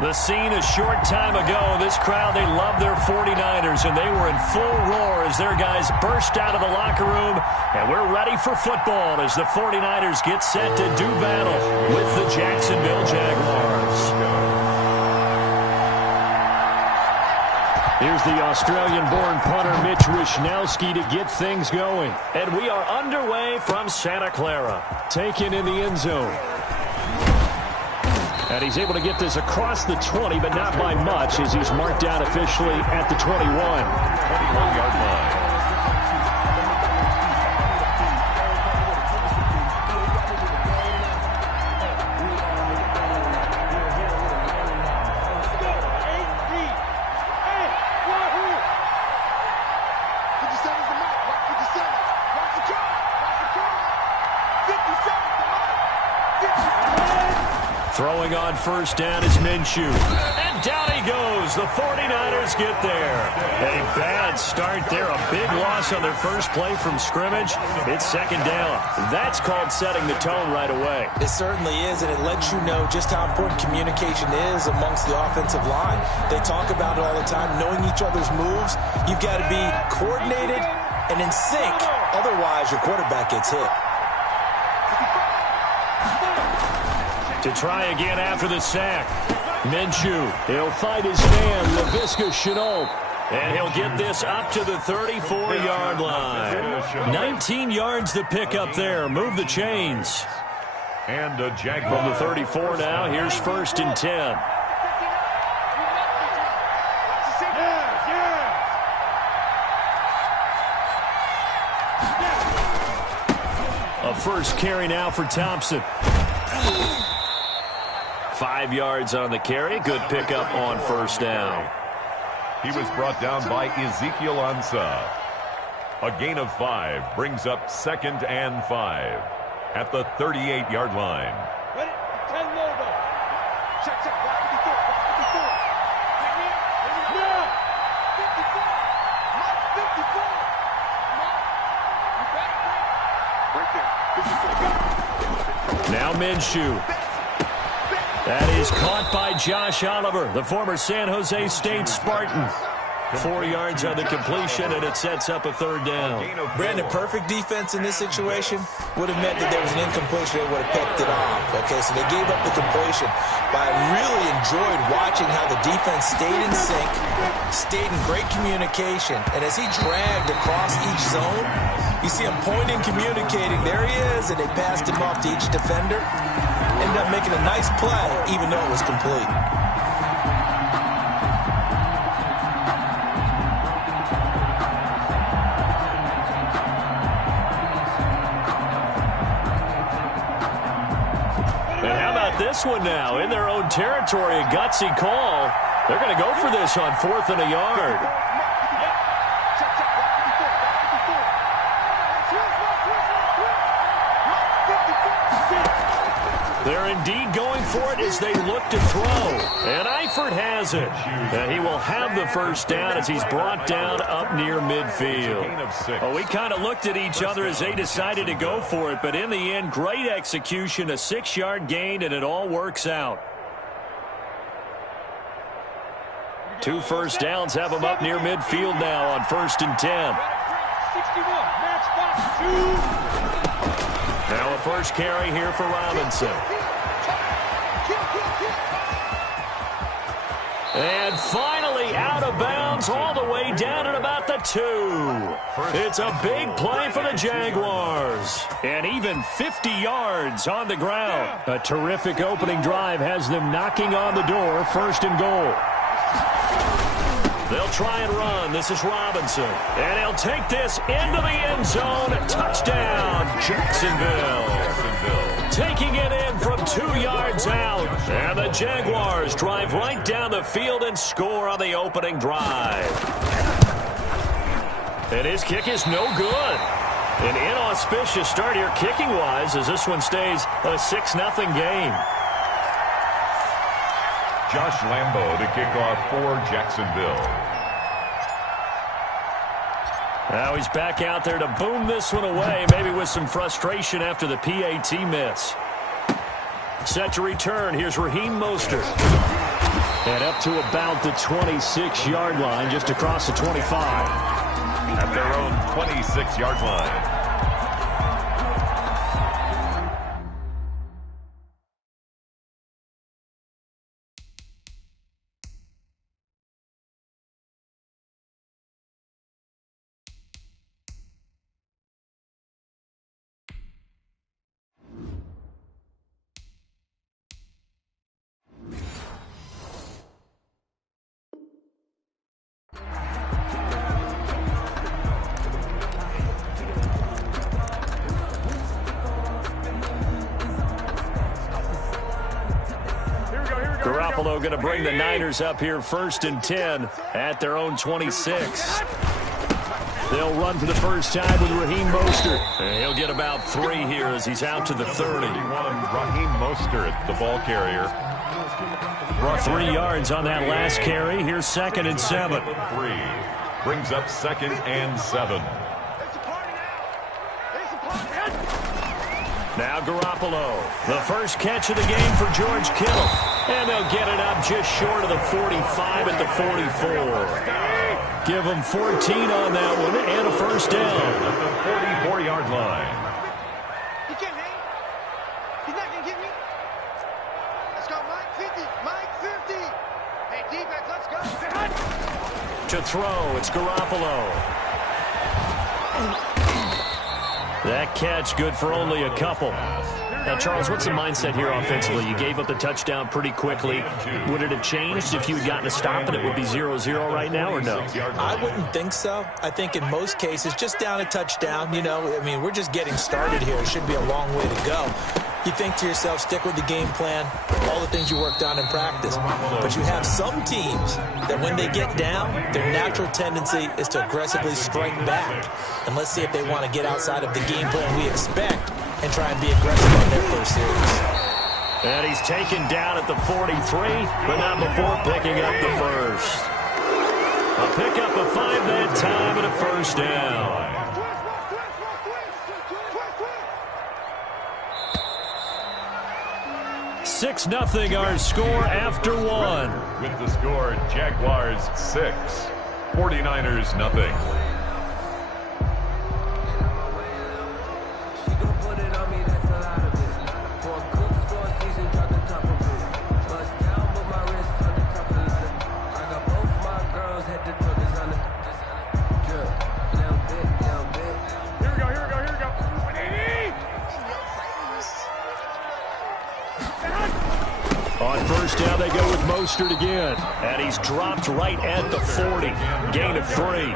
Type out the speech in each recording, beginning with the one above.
The scene a short time ago. This crowd, they love their 49ers, and they were in full roar as their guys burst out of the locker room. And we're ready for football as the 49ers get set to do battle with the Jacksonville Jaguars. Here's the Australian-born punter Mitch Wishnowsky to get things going. And we are underway from Santa Clara. Taken in the end zone. And he's able to get this across the 20, but not by much, as he's marked down officially at the 21. 21-yard line. Throwing on first down is Minshew. And down he goes. The 49ers get there. A bad start there. A big loss on their first play from scrimmage. It's second down. That's called setting the tone right away. It certainly is, and it lets you know just how important communication is amongst the offensive line. They talk about it all the time, knowing each other's moves. You've got to be coordinated and in sync. Otherwise, your quarterback gets hit. To try again after the sack. Minshew, he'll find his man, Laviska Shenault. And he'll get this up to the 34-yard line. 19 yards to pick up there. Move the chains. And a Jag from the 34 now. Here's first and 10. A first carry now for Thompson. 5 yards on the carry. Good pickup on first down. He was brought down by Ezekiel Ansah. A gain of 5 brings up second and 5 at the 38-yard line. Now Minshew. That is caught by Josh Oliver, the former San Jose State Spartan. 4 yards on the completion, and it sets up a third down. Brandon, perfect defense in this situation would have meant that there was an incompletion. They would have picked it off. Okay, so they gave up the completion. But I really enjoyed watching how the defense stayed in sync, stayed in great communication. And as he dragged across each zone, you see him pointing, communicating. There he is, and they passed him off to each defender. Ended up making a nice play, even though it was complete. And how about this one now? In their own territory, a gutsy call. They're going to go for this on 4th and a yard. They're indeed going for it as they look to throw. And Eifert has it. And he will have the first down as he's brought down up near midfield. Well, we kind of looked at each other as they decided to go for it. But in the end, great execution, a 6-yard gain, and it all works out. 2 first downs have them up near midfield now on 1st and 10. Now a first carry here for Robinson. And finally out of bounds all the way down at about the 2. It's a big play for the Jaguars. And even 50 yards on the ground. A terrific opening drive has them knocking on the door, 1st and goal. They'll try and run. This is Robinson. And he'll take this into the end zone. Touchdown, Jacksonville. Taking it in from 2 yards out. And the Jaguars drive right down the field and score on the opening drive. And his kick is no good. An inauspicious start here kicking-wise as this one stays a 6-0 game. Josh Lambo to kick off for Jacksonville. Now he's back out there to boom this one away, maybe with some frustration after the PAT miss. Set to return. Here's Raheem Mostert. And up to about the 26-yard line, just across the 25. At their own 26-yard line. Garoppolo going to bring the Niners up here 1st and 10 at their own 26. They'll run for the first time with Raheem Mostert. And he'll get about 3 here as he's out to the 30. Raheem Mostert, the ball carrier. 3 yards on that last carry. Here's 2nd and 7. 3 brings up 2nd and 7. Now Garoppolo, the first catch of the game for George Kittle. And they'll get it up just short of the 45 at the 44. Give them 14 on that one and a first down. At the 44-yard line. He can't hang. He's not going to get me. Let's go, Mike 50. Mike 50. Hey, defense, let's go. To throw, it's Garoppolo. That catch good for only a couple. Now, Charles, what's the mindset here offensively? You gave up the touchdown pretty quickly. Would it have changed if you had gotten a stop and it would be 0-0 right now, or no? I wouldn't think so. I think in most cases, just down a touchdown, you know, I mean, we're just getting started here. It should be a long way to go. You think to yourself, stick with the game plan, all the things you worked on in practice. But you have some teams that when they get down, their natural tendency is to aggressively strike back. And let's see if they want to get outside of the game plan we expect and try and be aggressive on their first series. And he's taken down at the 43, but not before picking up the first. A pickup of 5 that time and a first down. 6-0 our score after 1. With the score, Jaguars 6, 49ers nothing. On first down, they go with Mostert again. And he's dropped right at the 40. Gain of 3.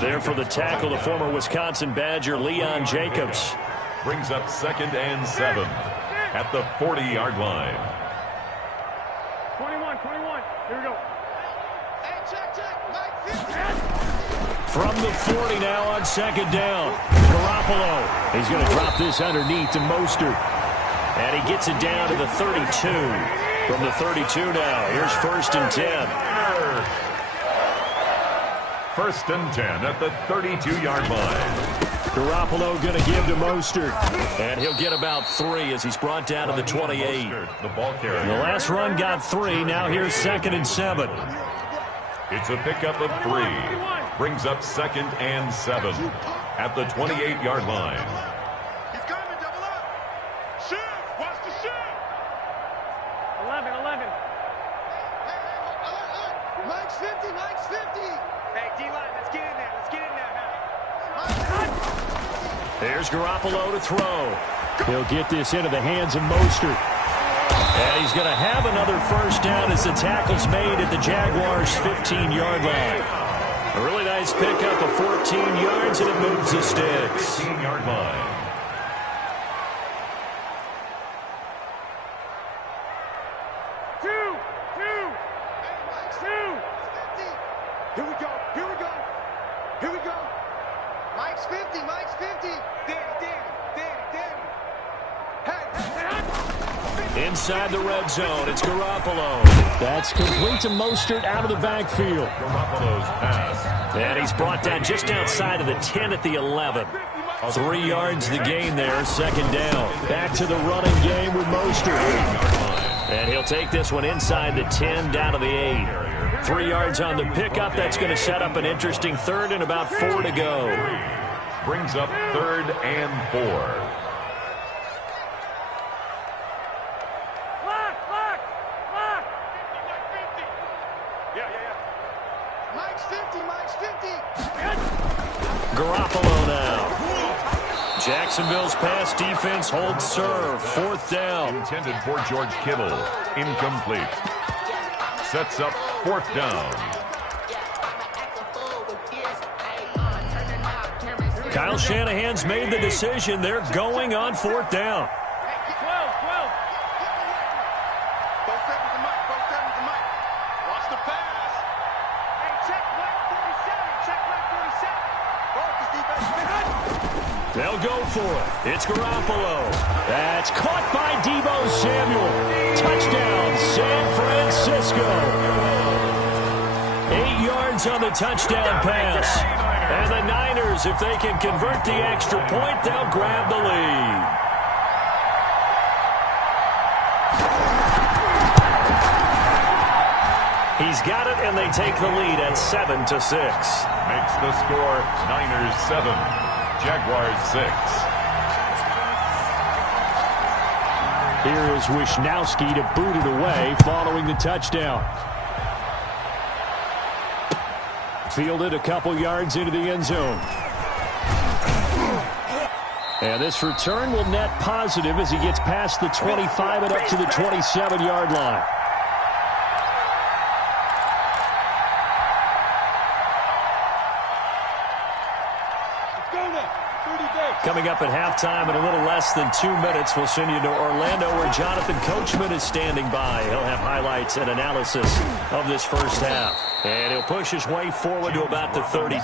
There for the tackle, the former Wisconsin Badger, Leon Jacobs. Brings up 2nd and 7 at the 40-yard line. 21. Here we go. Hey, check. Mike 50. From the 40 now on 2nd down. Garoppolo. He's going to drop this underneath to Mostert. And he gets it down to the 32. From the 32 now, here's 1st and 10. 1st and 10 at the 32-yard line. Garoppolo going to give to Mostert. And he'll get about 3 as he's brought down to the 28. The ball carrier. The last run got 3. Now here's 2nd and 7. It's a pickup of 3. Brings up 2nd and 7 at the 28-yard line. He's coming, double up. Shoot. Watch the shoot. 11. Hey, Mike's 50. Hey, D-line, let's get in there. There's Garoppolo to throw. He'll get this into the hands of Mostert. And he's going to have another first down as the tackle's made at the Jaguars' 15-yard line. A really nice pickup of 14 yards, and it moves the sticks. 15-yard line. Two. Here we go. Mike's 50. Danny. Hey. Inside the red zone, it's Garoppolo. That's complete to Mostert out of the backfield. Garoppolo's pass. And he's brought down just outside of the 10 at the 11. 3 yards the gain there, 2nd down. Back to the running game with Mostert. And he'll take this one inside the 10, down to the 8. 3 yards on the pickup. That's going to set up an interesting third and about 4 to go. Brings up 3rd and 4. Garoppolo now. Jacksonville's pass defense holds serve. 4th down. Intended for George Kittle. Incomplete. Sets up 4th down. Kyle Shanahan's made the decision. They're going on 4th down. They'll go for it. It's Garoppolo. That's caught by Deebo Samuel. Touchdown, San Francisco. 8 yards on the touchdown pass. And the Niners, if they can convert the extra point, they'll grab the lead. He's got it, and they take the lead at 7-6. Makes the score Niners 7. Jaguars 6. Here is Wisnowski to boot it away following the touchdown. Fielded a couple yards into the end zone. And this return will net positive as he gets past the 25 and up to the 27-yard line. Coming up at halftime in a little less than 2 minutes, we'll send you to Orlando where Jonathan Coachman is standing by. He'll have highlights and analysis of this first half. And he'll push his way forward to about the 32.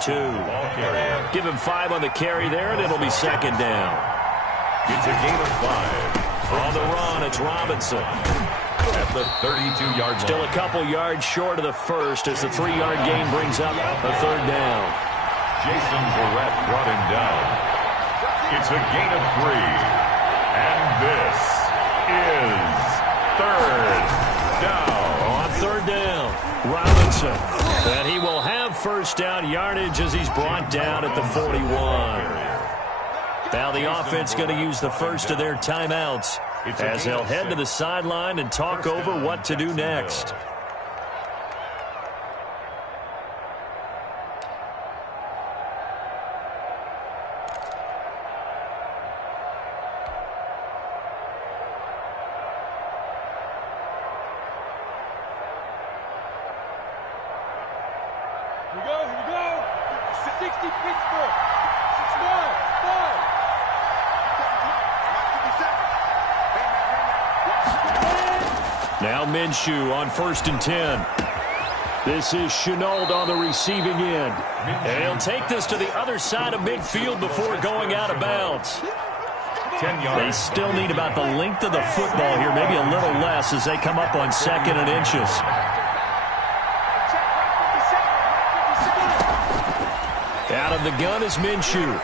Give him 5 on the carry there, and it'll be 2nd down. It's a gain of 5. On the run, it's Robinson. At the 32-yard line. Still a couple yards short of the first as the 3-yard gain brings up a 3rd down. Jason Verrett brought him down. It's a gain of 3. And this is 3rd down. On 3rd down, Robinson. And he will have 1st down yardage as he's brought down at the 41. Now the offense going to use the first of their timeouts as they'll head to the sideline and talk over what to do next. Here we go. 60 Pittsburgh. 6-5. Now Minshew on 1st and 10. This is Shenault on the receiving end. And he'll take this to the other side of midfield before going out of bounds. 10 yards. They still need about the length of the football here, maybe a little less as they come up on 2nd and inches. Out of the gun is Minshew.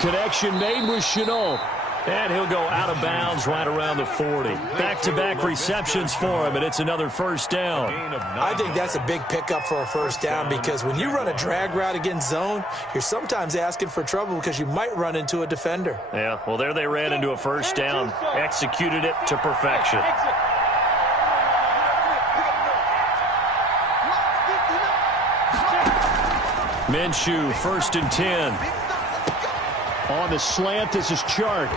Connection made with Shenault. And he'll go out of bounds right around the 40. Back-to-back receptions for him, and it's another 1st down. I think that's a big pickup for a 1st down because when you run a drag route against zone, you're sometimes asking for trouble because you might run into a defender. Yeah, well, there they ran into a 1st down. Executed it to perfection. Minshew, 1st and 10. On the slant, this is Chark.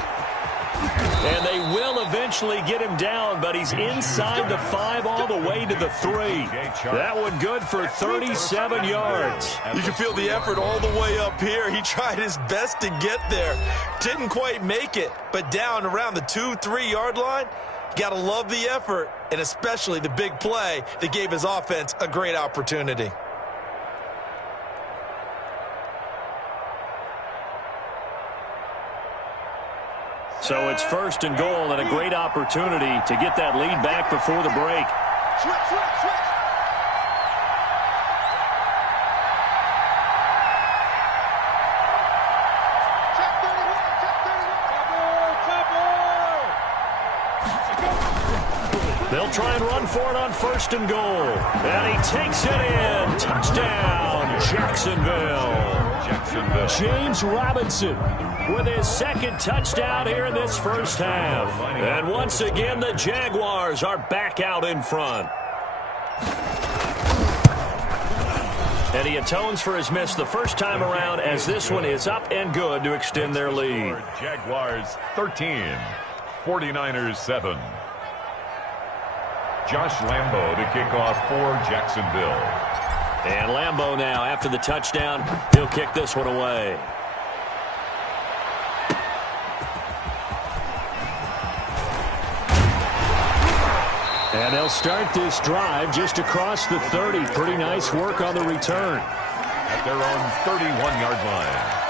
And they will eventually get him down, but he's inside the 5 all the way to the 3. That one good for 37 yards. You can feel the effort all the way up here. He tried his best to get there. Didn't quite make it, but down around the 2-3 yard line, got to love the effort, and especially the big play that gave his offense a great opportunity. So it's 1st and goal and a great opportunity to get that lead back before the break. Switch. Check 31. They'll try and run for it on 1st and goal. And he takes it in. Touchdown, Jacksonville. James Robinson with his 2nd touchdown here in this first half. And once again, the Jaguars are back out in front. And he atones for his miss the first time around, as this one is up and good to extend their lead. Jaguars 13, 49ers 7. Josh Lambo to kick off for Jacksonville. And Lambo now, after the touchdown, he'll kick this one away. And they'll start this drive just across the 30. Pretty nice work on the return. At their own 31-yard line.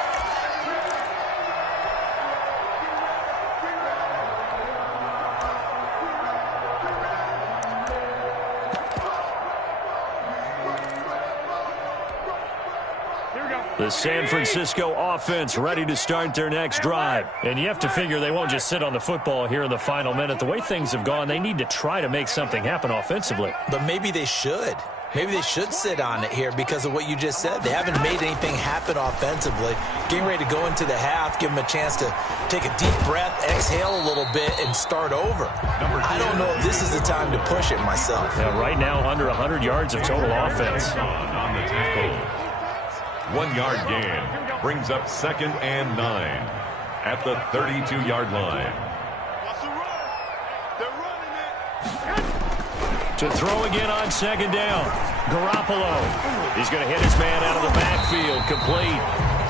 The San Francisco offense ready to start their next drive. And you have to figure they won't just sit on the football here in the final minute. The way things have gone, they need to try to make something happen offensively. But maybe they should. Maybe they should sit on it here because of what you just said. They haven't made anything happen offensively. Getting ready to go into the half, give them a chance to take a deep breath, exhale a little bit, and start over. I don't know if this is the time to push it myself. Yeah, right now, under 100 yards of total offense. On the tackle. 1-yard gain brings up 2nd and 9 at the 32-yard line. To throw again on 2nd down. Garoppolo. He's going to hit his man out of the backfield. Complete.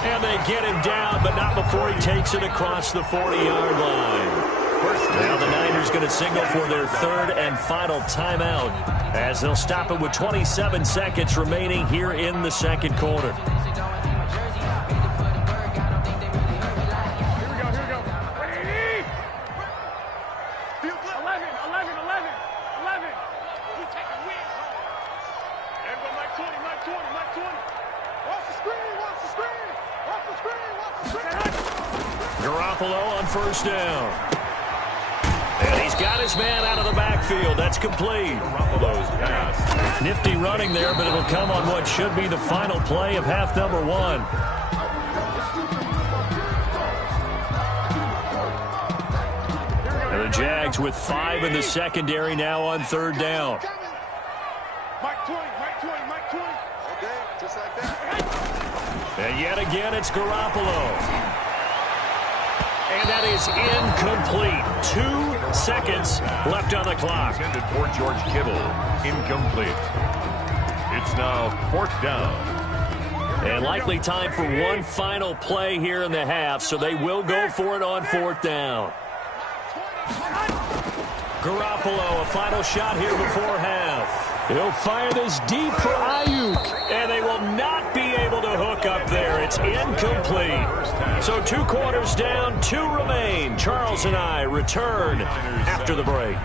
And they get him down, but not before he takes it across the 40-yard line. Now the Niners going to signal for their 3rd and final timeout as they'll stop it with 27 seconds remaining here in the 2nd quarter. Garoppolo on 1st down. And he's got his man out of the backfield. That's complete. Garoppolo's pass. Nifty running there, but it'll come on what should be the final play of half number 1. And the Jags with 5 in the secondary now on 3rd down. Mike 20. Okay, just like that. And yet again, it's Garoppolo. And that is incomplete. 2 seconds left on the clock. Intended for George Kittle. Incomplete. It's now 4th down. And likely time for one final play here in the half, so they will go for it on 4th down. Garoppolo, a final shot here before half. He'll fire this deep for Ayuk, and they will not be able to hook up there. It's incomplete. So 2 quarters down, 2 remain. Charles and I return after the break.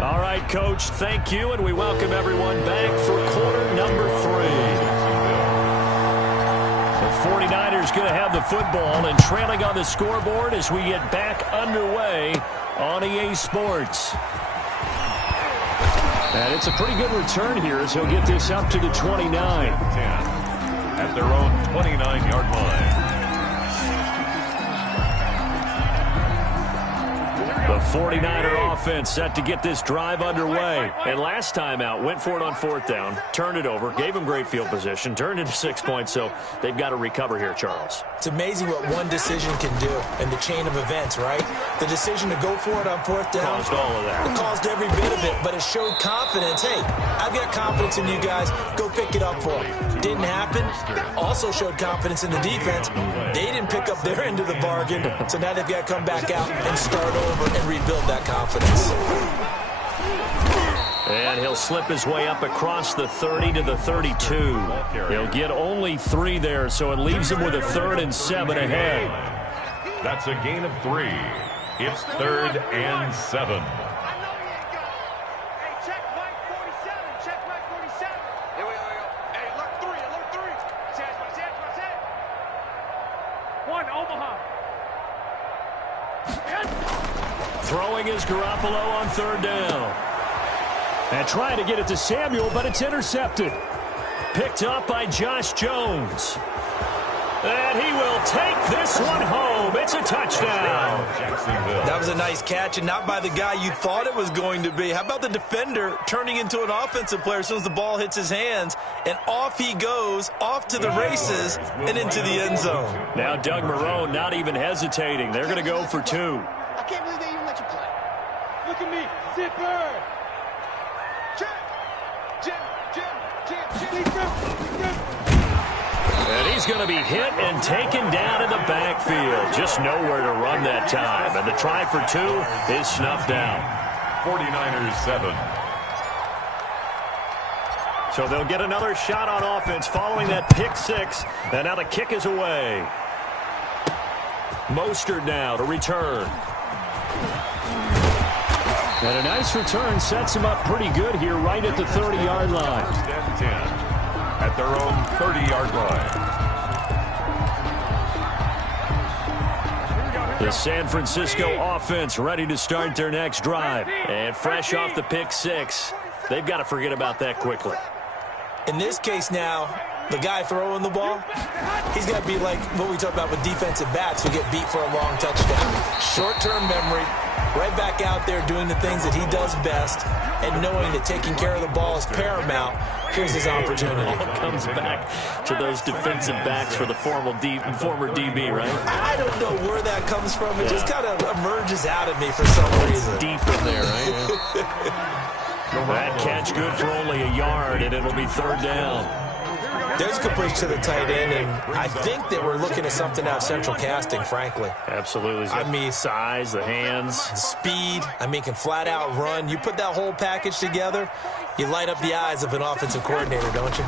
All right, Coach, thank you, and we welcome everyone back for quarter number 3. The 49ers going to have the football and trailing on the scoreboard as we get back underway on EA Sports. And it's a pretty good return here as he'll get this up to the 29. 10 at their own 29-yard line. The 49er offense set to get this drive underway. And last time out, went for it on 4th down, turned it over, gave him great field position, turned into 6 points, so they've got to recover here, Charles. It's amazing what one decision can do in the chain of events, right? The decision to go for it on 4th down. Caused all of that. It caused every bit of it, but it showed confidence. Hey, I've got confidence in you guys. Go pick it up for them. Didn't happen. Also showed confidence in the defense. They didn't pick up their end of the bargain, so now they've got to come back out and start over and rebuild that confidence. And he'll slip his way up across the 30 to the 32. He'll get only 3 there, so it leaves him with a 3rd and 7 ahead. That's a gain of 3. It's 3rd and 7. Throwing is Garoppolo on 3rd down. And trying to get it to Samuel, but it's intercepted. Picked up by Josh Jones. And he will take this one home. It's a touchdown. That was a nice catch, and not by the guy you thought it was going to be. How about the defender turning into an offensive player as soon as the ball hits his hands, and off he goes, off to the races, and into the end zone. Now Doug Marrone not even hesitating. They're going to go for 2. I can't believe they even let you play. Look at me, zipper. And he's going to be hit and taken down in the backfield. Just nowhere to run that time. And the try for 2 is snuffed out. 49ers 7. So they'll get another shot on offense following that pick 6. And now the kick is away. Mostert now to return. And a nice return sets him up pretty good here right at the 30-yard line. 10 at their own 30-yard line. The San Francisco offense ready to start their next drive. And fresh off the pick 6, they've got to forget about that quickly. In this case now, the guy throwing the ball, he's got to be like what we talk about with defensive backs who get beat for a long touchdown. Short-term memory, right back out there doing the things that he does best, and knowing that taking care of the ball is paramount. Here's his opportunity. It all comes back to those defensive backs for the former DB, right? I don't know where that comes from. It just kind of emerges out of me for some reason. Deep in there, right? That catch good for only a yard, and it'll be 3rd down. There's completion to the tight end, and I think that we're looking at something out of central casting, frankly. Absolutely. I mean, size, the hands. Speed, can flat out run. You put that whole package together, you light up the eyes of an offensive coordinator, don't you?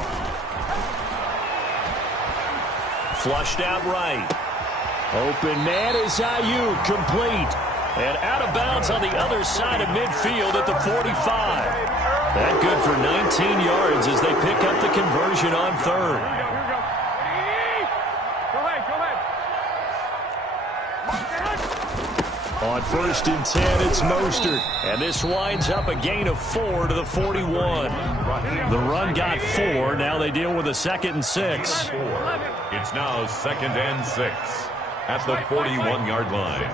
Flushed out right. Open man is Ayuk, complete. And out of bounds on the other side of midfield at the 45. That good for 19 yards as they pick up the conversion on 3rd. On 1st and 10, it's Mostert. And this winds up a gain of 4 to the 41. The run got 4. Now they deal with a 2nd and 6. It's now 2nd and 6 at the 41-yard line.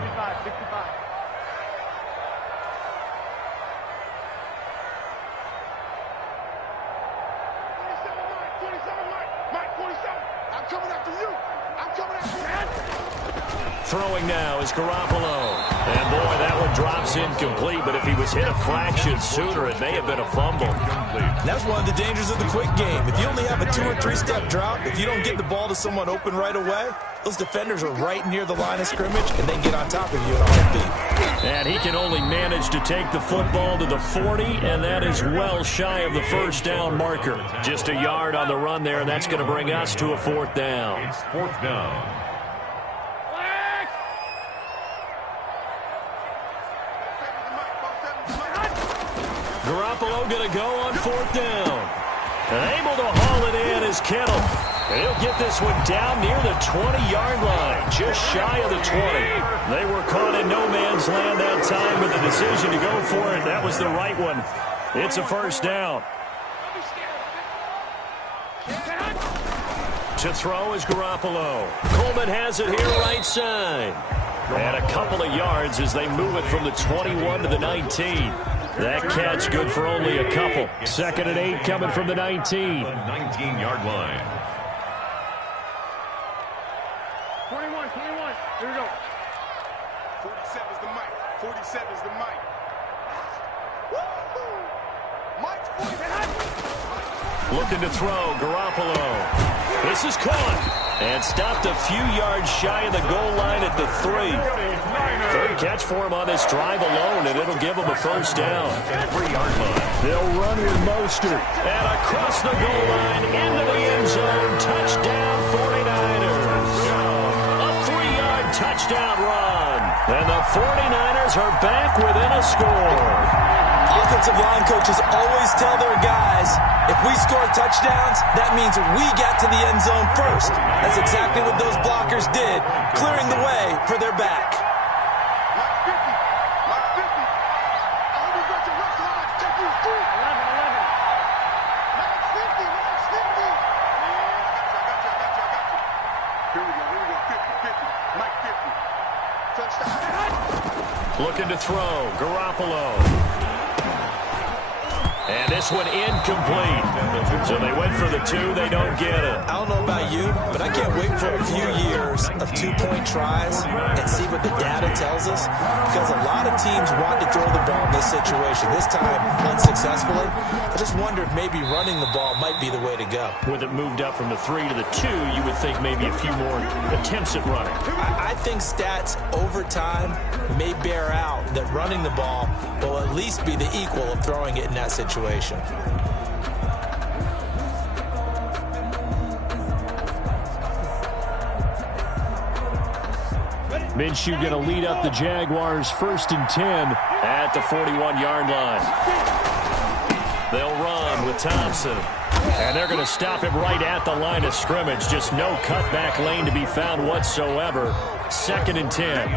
Throwing now is Garoppolo. And boy, that one drops incomplete, but if he was hit a fraction sooner, it may have been a fumble. That's one of the dangers of the quick game. If you only have a 2- or 3-step drop, if you don't get the ball to someone open right away, those defenders are right near the line of scrimmage, and they get on top of you in a heartbeat. And he can only manage to take the football to the 40, and that is well shy of the 1st down marker. Just a yard on the run there, and that's going to bring us to a 4th down. It's 4th down. Garoppolo going to go on 4th down. And able to haul it in is Kittle. And he'll get this one down near the 20-yard line, just shy of the 20. They were caught in no man's land that time with the decision to go for it. That was the right one. It's a 1st down. To throw is Garoppolo. Coleman has it here right side. And a couple of yards as they move it from the 21 to the 19. That catch good for only a couple. 2nd and 8 coming from the 19. The 19-yard line. 21. Here we go. 47 is the mic. 47 is the mic. Woo-hoo! Mike's 47. Looking to throw, Garoppolo. This is caught and stopped a few yards shy of the goal line at the 3. 3rd catch for him on this drive alone, and it'll give him a 1st down. 3-yard line. They'll run with Mostert. And across the goal line, into the end zone. Touchdown, 49ers. A 3-yard touchdown run. And the 49ers are back within a score. Offensive line coaches always tell their guys, if we score touchdowns, that means we got to the end zone first. That's exactly what those blockers did, clearing the way for their back. Mike 50. I hope you got your wrist on. Take you through. 11. Looking to throw. Garoppolo. And this one incomplete. So they went for the 2. They don't get it. I don't know about you, but I can't wait for a few years of 2-point tries and see what the data tells us. Because a lot of teams want to throw the ball in this situation. This time, unsuccessfully. I just wonder if maybe running the ball might be the way to go. With it moved up from the 3 to the 2, you would think maybe a few more attempts at running. I think stats over time may bear out that running the ball will at least be the equal of throwing it in that situation. Minshew going to lead up the Jaguars 1st and 10 at the 41-yard line. They'll run with Thompson. And they're going to stop him right at the line of scrimmage. Just no cutback lane to be found whatsoever. 2nd and 10.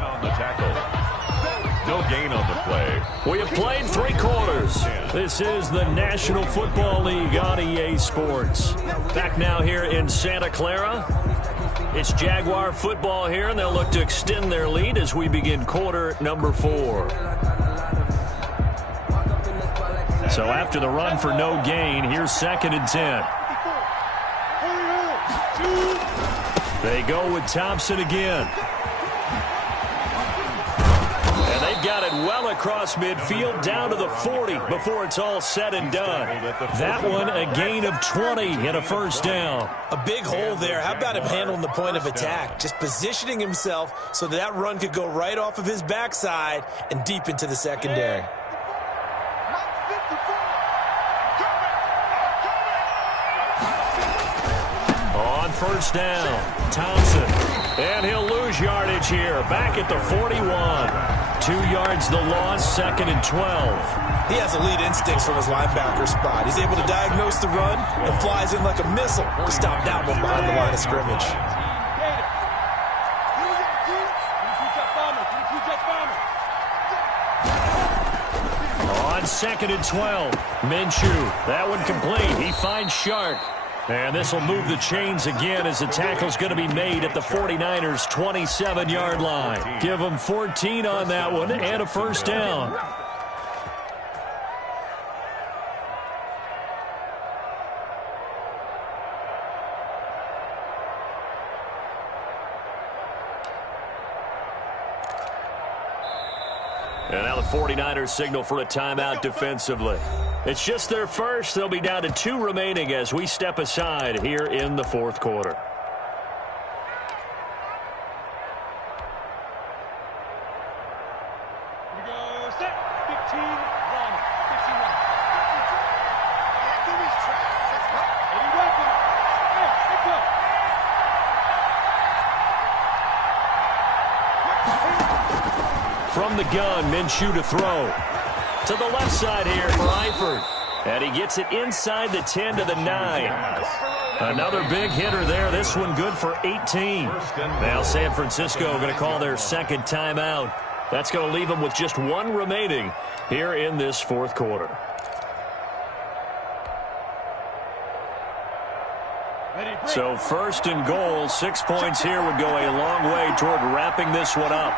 No gain on the play. We have played 3 quarters. This is the National Football League on EA Sports. Back now here in Santa Clara. It's Jaguar football here, and they'll look to extend their lead as we begin quarter number 4. So after the run for no gain, here's 2nd and 10. They go with Thompson again. Got it well across midfield down to the 40 before it's all said and done. That one a gain of 20 and a 1st down. A big hole there. How about him handling the point of attack? Just positioning himself so that run could go right off of his backside and deep into the secondary. On 1st down, Thompson. And he'll lose yardage here. Back at the 41. 2 yards the loss, 2nd and 12. He has elite instincts from his linebacker spot. He's able to diagnose the run and flies in like a missile to stop that one behind the line of scrimmage. On 2nd and 12, Minshew. That one complete. He finds Shark. And this will move the chains again as the tackle's going to be made at the 49ers' 27-yard line. Give them 14 on that one and a 1st down. And now the 49ers signal for a timeout defensively. It's just their first. They'll be down to 2 remaining as we step aside here in the 4th quarter. Here we go, set, 15, run, 15, run. Any weapon. Hey, let's go. From the gun, Minshew to throw. To the left side here for Eifert. And he gets it inside the 10 to the 9. Another big hitter there. This one good for 18. Now San Francisco going to call their 2nd timeout. That's going to leave them with just 1 remaining here in this 4th quarter. So 1st and goal, 6 points here would go a long way toward wrapping this one up.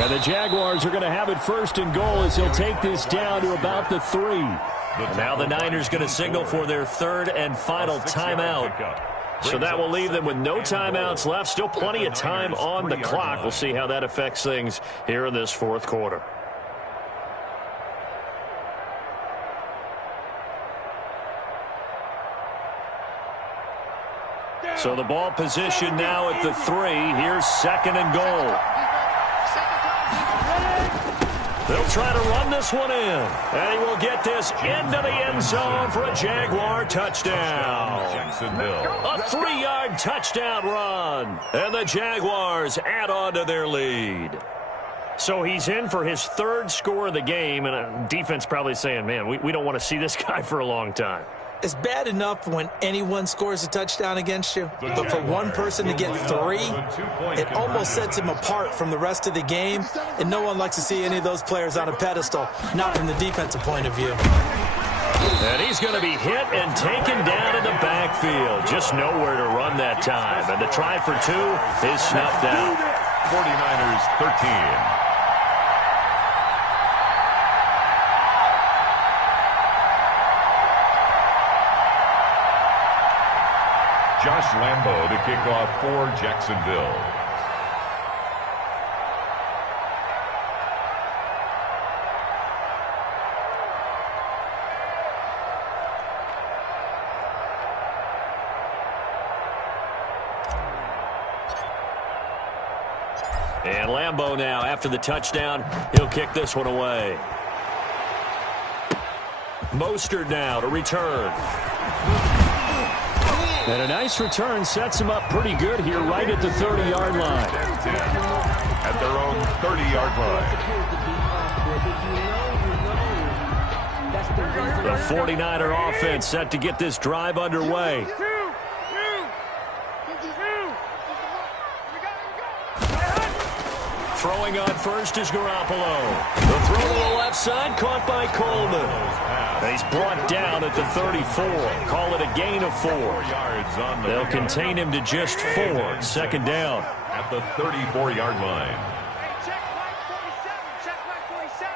And the Jaguars are going to have it 1st and goal as he'll take this down to about the 3. Now the Niners going to signal for their 3rd and final timeout. So that will leave them with no timeouts left. Still plenty of time on the clock. We'll see how that affects things here in this 4th quarter. So the ball position now at the 3. Here's 2nd and goal. They'll try to run this one in. And he will get this into the end zone for a Jaguar touchdown. A 3-yard touchdown run. And the Jaguars add on to their lead. So he's in for his 3rd score of the game. And defense probably saying, man, we don't want to see this guy for a long time. It's bad enough when anyone scores a touchdown against you, but for one person to get 3, it almost sets him apart from the rest of the game, and no one likes to see any of those players on a pedestal, not from the defensive point of view. And he's going to be hit and taken down in the backfield. Just nowhere to run that time, and the try for 2 is snuffed out. 49ers 13. Josh Lambo to kick off for Jacksonville. And Lambo now, after the touchdown, he'll kick this one away. Mostert now to return. And a nice return sets him up pretty good here right at the 30-yard line. At their own 30-yard line. The 49er offense set to get this drive underway. Throwing on first is Garoppolo. The throw to the left side caught by Coleman. And he's brought down at the 34. Call it a gain of 4. They'll contain him to just 4. Second down. At the 34-yard line. Check line 47. Check line 47.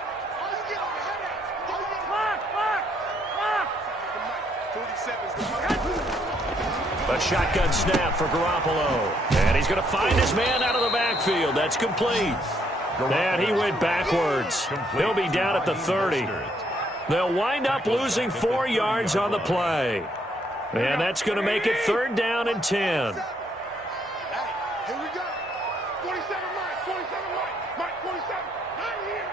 A shotgun snap for Garoppolo. And he's going to find his man out of the backfield. That's complete. And he went backwards. He'll be down at the 30. They'll wind up losing 4 yards on the play. And that's going to make it 3rd down and 10. Here we go. 47 Mike. 47 Mike. Mike 47. I'm here.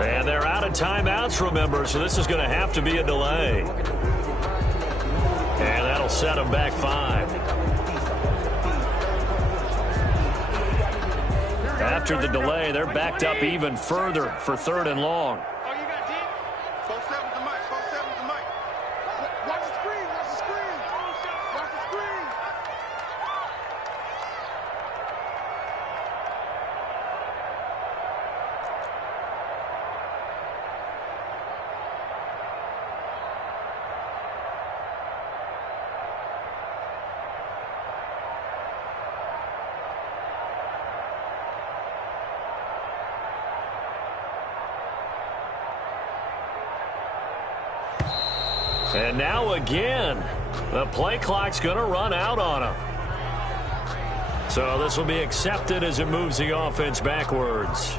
And they're out of timeouts, remember, so this is going to have to be a delay. And that'll set them back 5. After the delay, they're backed up even further for 3rd and long. Oh, you got deep. 47 to Mike. 47 to Mike. Watch the screen. Watch the screen. Watch the screen. And now again, the play clock's going to run out on him. So this will be accepted as it moves the offense backwards.